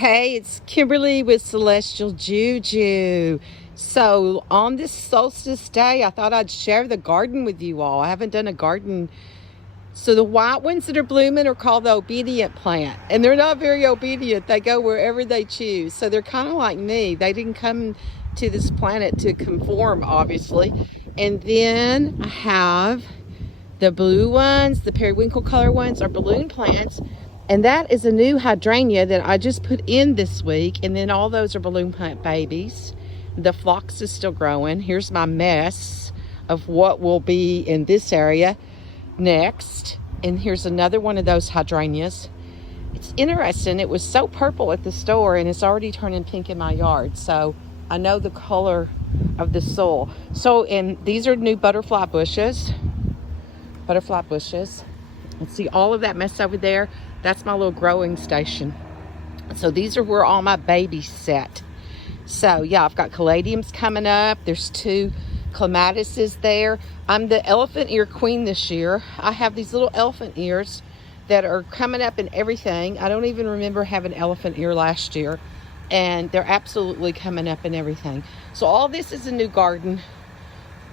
Hey, it's Kimberly with Celestial Juju. So, on this solstice day, I thought I'd share the garden with you all. I haven't done a garden. So, the white ones that are blooming are called the obedient plant, and they're not very obedient. They go wherever they choose. So, they're kind of like me. They didn't come to this planet to conform, obviously. And then I have the blue ones, the periwinkle color ones are balloon plants. And that is a new hydrangea that I just put in this week. And then all those are balloon plant babies. The phlox is still growing. Here's my mess of what will be in this area next. And here's another one of those hydrangeas. It's interesting. It was so purple at the store and it's already turning pink in my yard. So I know the color of the soil. So, and these are new butterfly bushes. Let's see all of that mess over there. That's my little growing station. So these are where all my babies set. So yeah, I've got caladiums coming up. There's 2 clematises there. I'm the elephant ear queen this year. I have these little elephant ears that are coming up in everything. I don't even remember having elephant ear last year. And they're absolutely coming up in everything. So all this is a new garden,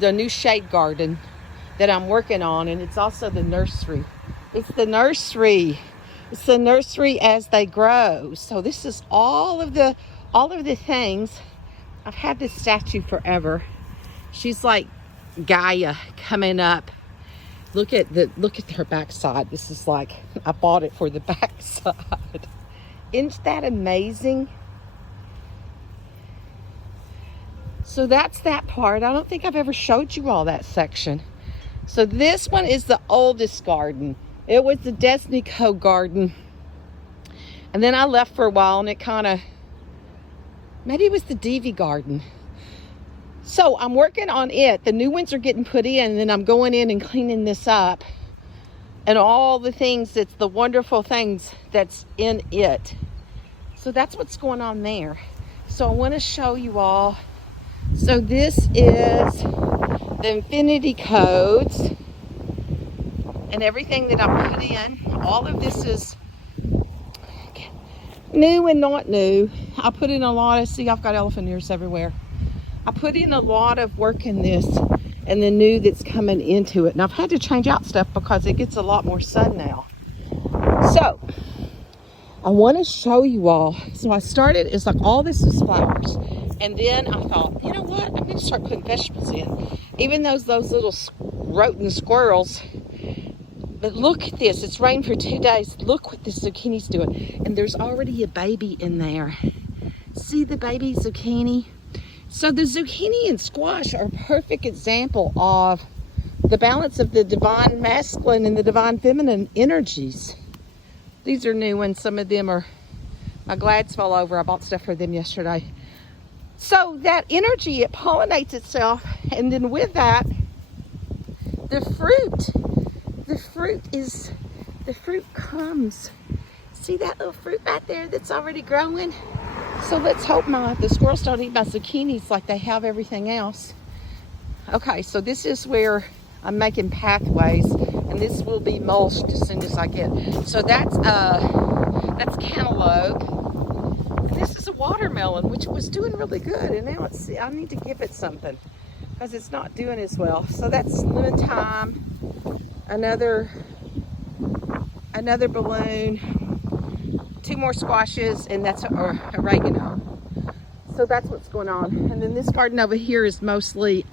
the new shade garden that I'm working on. And it's also the nursery. It's the nursery as they grow. So this is all of the things. I've had this statue forever. She's like Gaia coming up. Look at her backside. This is like, I bought it for the backside. Isn't that amazing? So that's that part. I don't think I've ever showed you all that section. So this one is the oldest garden. It was the Destiny Co. garden. And then I left for a while and it maybe it was the Devi garden. So I'm working on it. The new ones are getting put in and then I'm going in and cleaning this up. And all the things, it's the wonderful things that's in it. So that's what's going on there. So I want to show you all. So this is the infinity codes. And everything that I put in, all of this is new and not new. I put in a lot of, see, I've got elephant ears everywhere. I put in a lot of work in this and the new that's coming into it. And I've had to change out stuff because it gets a lot more sun now. So, I want to show you all. So I started, it's like all this is flowers. And then I thought, you know what? I'm going to start putting vegetables in. Even those little rodent squirrels. But look at this. It's rained for 2 days. Look what this zucchini's doing. And there's already a baby in there. See the baby zucchini? So the zucchini and squash are a perfect example of the balance of the divine masculine and the divine feminine energies. These are new ones. Some of them are, my glads fell over. I bought stuff for them yesterday. So that energy, it pollinates itself. And then with that, the fruit comes. See that little fruit right there that's already growing? So let's hope the squirrels don't eat my zucchinis like they have everything else. Okay, so this is where I'm making pathways, and this will be mulched as soon as I get. So that's cantaloupe. And this is a watermelon, which was doing really good, and now I need to give it something because it's not doing as well. So that's lemon thyme. Another balloon, 2 more squashes, and that's oregano. So that's what's going on. And then this garden over here is mostly,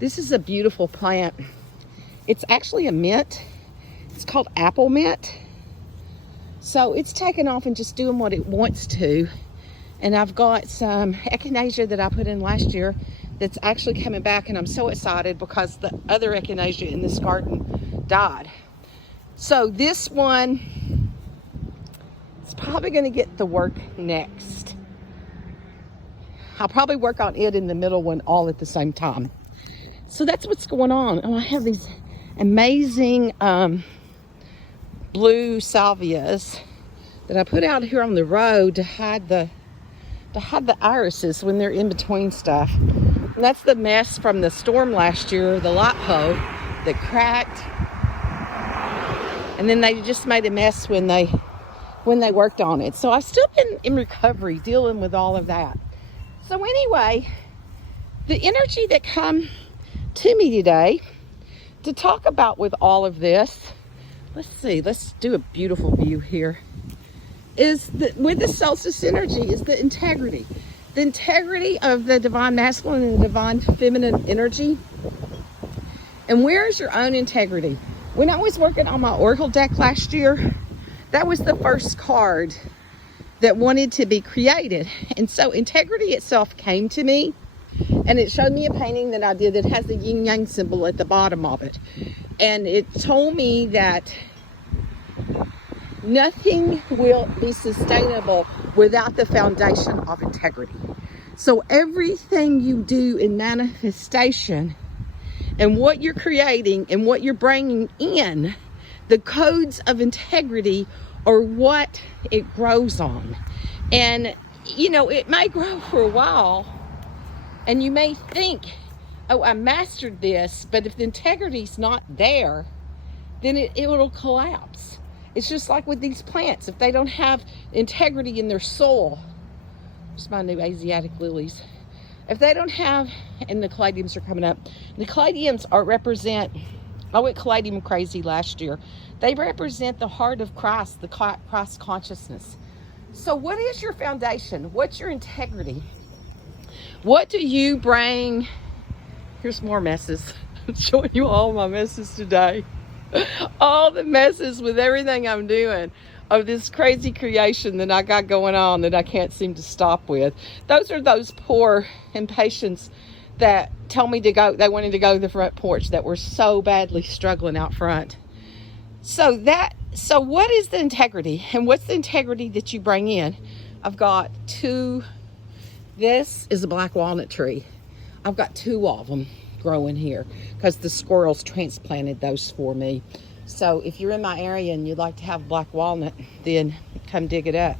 this is a beautiful plant. It's actually a mint. It's called apple mint. So it's taking off and just doing what it wants to. And I've got some echinacea that I put in last year that's actually coming back, and I'm so excited because the other echinacea in this garden died. So this one is probably going to get the work next. I'll probably work on it in the middle one all at the same time. So that's what's going on. And I have these amazing blue salvias that I put out here on the road to hide the irises when they're in between stuff. And that's the mess from the storm last year, the light pole that cracked. And then they just made a mess when when they worked on it. So I've still been in recovery dealing with all of that. So anyway, the energy that come to me today to talk about with all of this, let's do a beautiful view here, is that with the solstice energy is the integrity. The integrity of the divine masculine and the divine feminine energy. And where's your own integrity? When I was working on my oracle deck last year, that was the first card that wanted to be created. And so integrity itself came to me, and it showed me a painting that I did that has the yin yang symbol at the bottom of it. And it told me that nothing will be sustainable without the foundation of integrity. So everything you do in manifestation and what you're creating and what you're bringing in, the codes of integrity are what it grows on. And, you know, it may grow for a while and you may think, oh, I mastered this, but if the integrity's not there, then it will collapse. It's just like with these plants. If they don't have integrity in their soil, just my new Asiatic lilies. If they don't have, and the caladiums are coming up. The caladiums represent, I went caladium crazy last year. They represent the heart of Christ, the Christ consciousness. So what is your foundation? What's your integrity? What do you bring? Here's more messes. I'm showing you all my messes today. All the messes with everything I'm doing of this crazy creation that I got going on that I can't seem to stop with. Those are those poor impatients that tell me to go, they wanted to go to the front porch, that were so badly struggling out front. So what is the integrity? And what's the integrity that you bring in? I've got two, this is a black walnut tree. I've got two of them growing here because the squirrels transplanted those for me. So if you're in my area and you'd like to have black walnut, then come dig it up.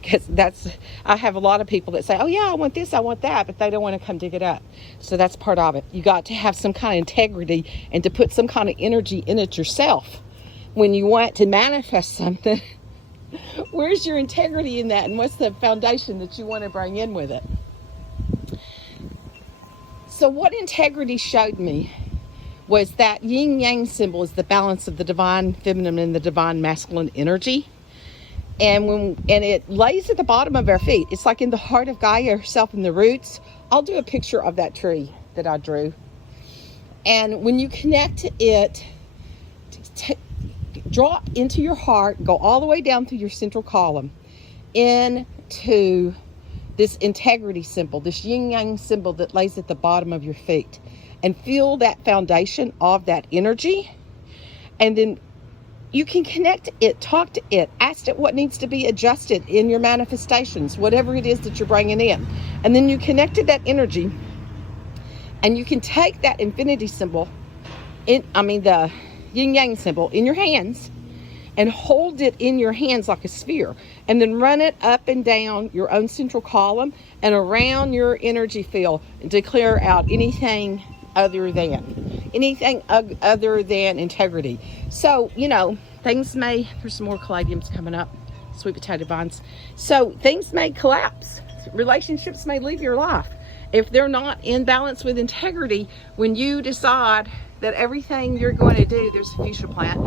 Because I have a lot of people that say, oh yeah, I want this, I want that, but they don't want to come dig it up. So that's part of it. You got to have some kind of integrity and to put some kind of energy in it yourself. When you want to manifest something, where's your integrity in that? And what's the foundation that you want to bring in with it? So what integrity showed me was that yin yang symbol is the balance of the divine feminine and the divine masculine energy. And it lays at the bottom of our feet. It's like in the heart of Gaia herself in the roots. I'll do a picture of that tree that I drew. And when you connect it, drop into your heart, go all the way down through your central column into this integrity symbol, this yin yang symbol that lays at the bottom of your feet, and feel that foundation of that energy. And then you can connect it, talk to it, ask it what needs to be adjusted in your manifestations, whatever it is that you're bringing in. And then you connected that energy, and you can take that infinity symbol, the yin yang symbol in your hands, and hold it in your hands like a sphere, and then run it up and down your own central column and around your energy field, and declare out anything other than integrity. So, you know, there's some more caladiums coming up, sweet potato vines. So things may collapse. Relationships may leave your life if they're not in balance with integrity. When you decide that everything you're going to do, there's a fuchsia plant,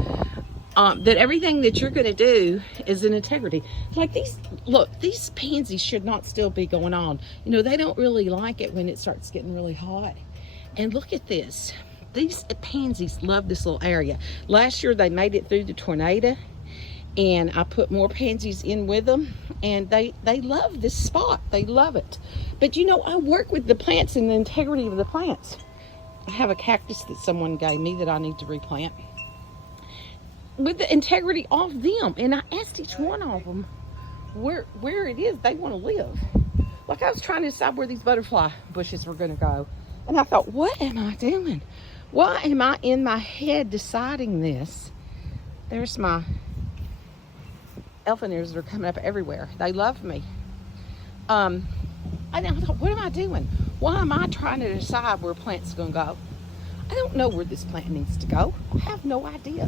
that everything that you're going to do is in integrity. Like these pansies should not still be going on. You know, they don't really like it when it starts getting really hot. And look at this. These pansies love this little area. Last year they made it through the tornado, and I put more pansies in with them, and they love this spot. They love it. But you know, I work with the plants and the integrity of the plants. I have a cactus that someone gave me that I need to replant with the integrity of them. And I asked each one of them where it is they want to live. Like I was trying to decide where these butterfly bushes were going to go. And I thought, what am I doing? Why am I in my head deciding this? There's my elephant ears that are coming up everywhere. They love me. And I thought, what am I doing? Why am I trying to decide where a plant's going to go? I don't know where this plant needs to go. I have no idea.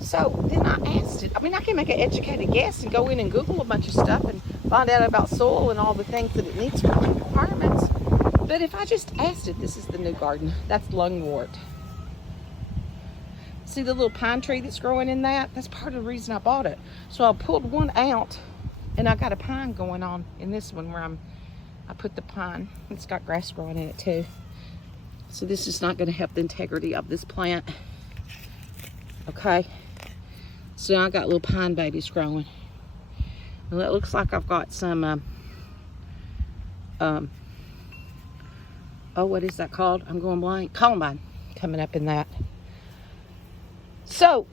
So then I asked it. I mean, I can make an educated guess and go in and Google a bunch of stuff and find out about soil and all the things that it needs for its requirements. But if I just asked it, this is the new garden. That's lungwort. See the little pine tree that's growing in that? That's part of the reason I bought it. So I pulled one out, and I got a pine going on in this one where I put the pine. It's got grass growing in it too. So this is not going to help the integrity of this plant. Okay. So now I got little pine babies growing. Well, it looks like I've got some, oh, what is that called? I'm going blank. Columbine coming up in that. So,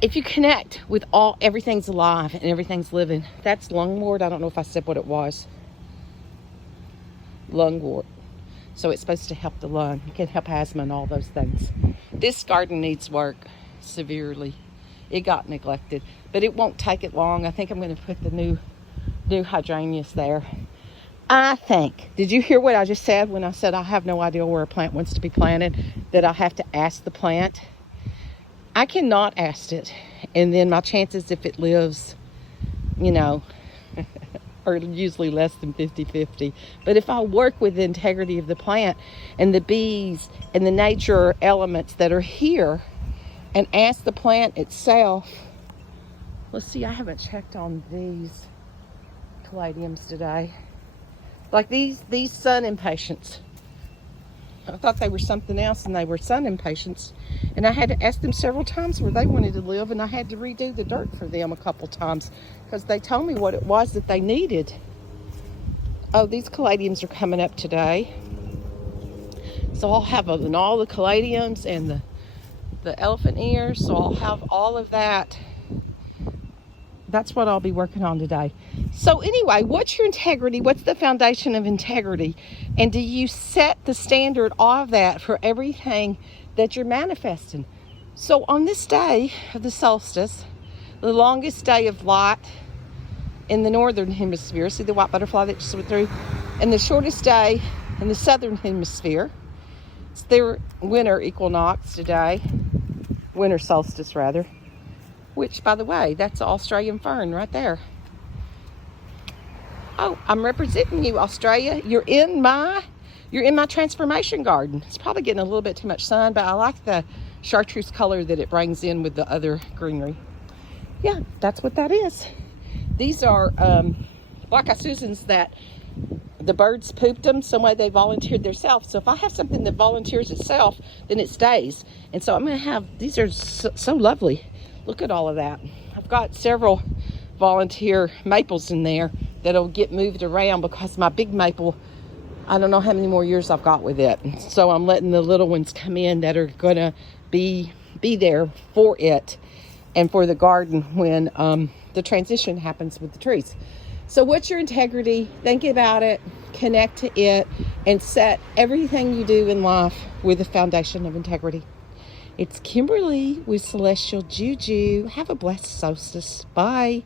if you connect with everything's alive and everything's living, that's lungwort. I don't know if I said what it was. Lungwort. So it's supposed to help the lung. It can help asthma and all those things. This garden needs work severely. It got neglected, but it won't take it long. I think I'm going to put the new hydrangeas there. I think, did you hear what I just said when I said I have no idea where a plant wants to be planted, that I have to ask the plant? I cannot ask it, and then my chances if it lives, you know, are usually less than 50-50. But if I work with the integrity of the plant and the bees and the nature elements that are here and ask the plant itself. Let's see, I haven't checked on these caladiums today. Like these sun impatiens. I thought they were something else, and they were sun impatiens. And I had to ask them several times where they wanted to live, and I had to redo the dirt for them a couple times because they told me what it was that they needed. Oh, these caladiums are coming up today. So I'll have all the caladiums and the elephant ears, so I'll have all of that. That's what I'll be working on today. So anyway, what's your integrity? What's the foundation of integrity? And do you set the standard of that for everything that you're manifesting? So on this day of the solstice, the longest day of light in the northern hemisphere, see the white butterfly that just went through, and the shortest day in the southern hemisphere. It's their winter equinox today, winter solstice rather, which, by the way, that's an Australian fern right there. Oh, I'm representing you, Australia. You're in my transformation garden. It's probably getting a little bit too much sun, but I like the chartreuse color that it brings in with the other greenery. Yeah, that's what that is. These are black-eye Susans that the birds pooped them, some way they volunteered themselves. So if I have something that volunteers itself, then it stays. And so I'm going to have, these are so lovely. Look at all of that. I've got several volunteer maples in there that'll get moved around because my big maple, I don't know how many more years I've got with it. So I'm letting the little ones come in that are going to be there for it and for the garden when the transition happens with the trees. So what's your integrity? Think about it, connect to it, and set everything you do in life with a foundation of integrity. It's Kimberly with Celestial Juju. Have a blessed solstice. Bye.